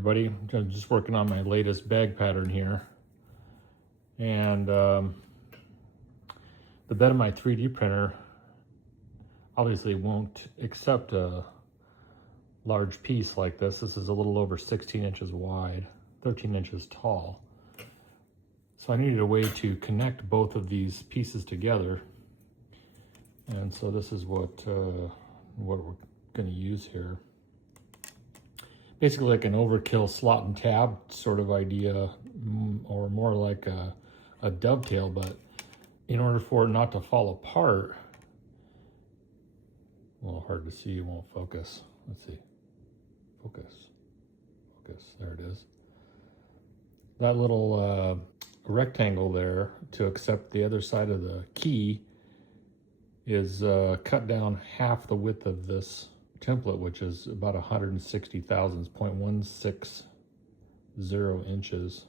everybody. I'm just working on my latest bag pattern here. And the bed of my 3D printer obviously won't accept a large piece like this. This is a little over 16 inches wide, 13 inches tall. So I needed a way to connect both of these pieces together. And so this is what we're going to use here. Basically like an overkill slot and tab sort of idea, or more like a dovetail, but in order for it not to fall apart, a little hard to see, it won't focus. Let's see, focus, there it is. That little rectangle there to accept the other side of the key is cut down half the width of this template, which is about 160 thousandths, 0.160 inches.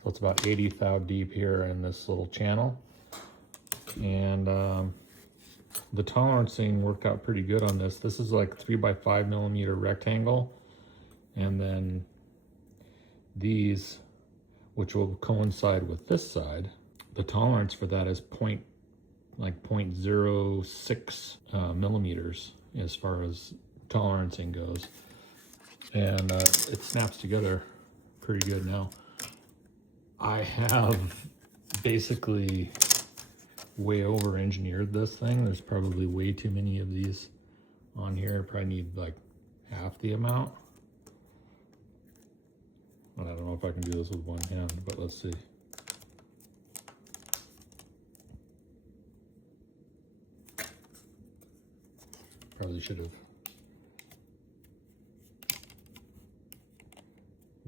So it's about 80 thou deep here in this little channel. And the tolerancing worked out pretty good on this. This is like 3x5 millimeter rectangle. And then these, which will coincide with this side, the tolerance for that is 0.06 millimeters as far as tolerancing goes. And it snaps together pretty good now. I have basically way over engineered this thing. There's probably way too many of these on here. Probably need like half the amount. And I don't know if I can do this with one hand, but let's see. Probably should have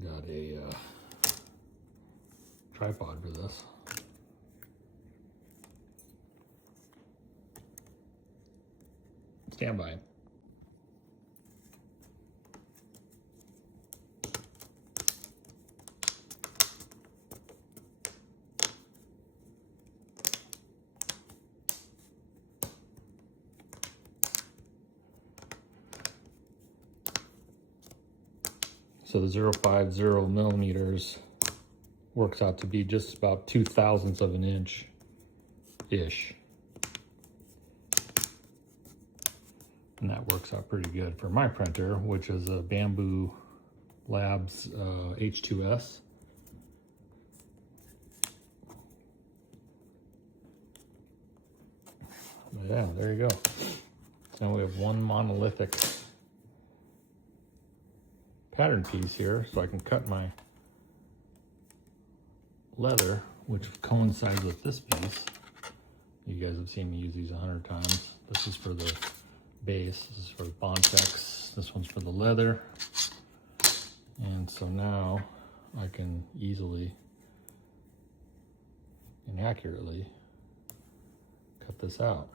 got a tripod for this. Stand by. So the 0.50 millimeters works out to be just about 2/1000ths of an inch-ish. And that works out pretty good for my printer, which is a Bambu Labs H2S. But yeah, there you go. So now we have one monolithic pattern piece here, so I can cut my leather, which coincides with this piece. You guys have seen me use these 100 times. This is for the base, this is for the Bontex, this one's for the leather. And so now I can easily and accurately cut this out.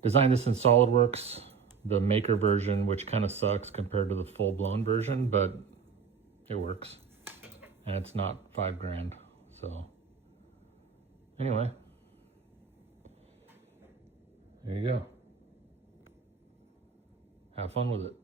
Designed this in SolidWorks, the maker version, which kind of sucks compared to the full-blown version, but it works. And it's not $5 grand, so anyway, there you go. Have fun with it.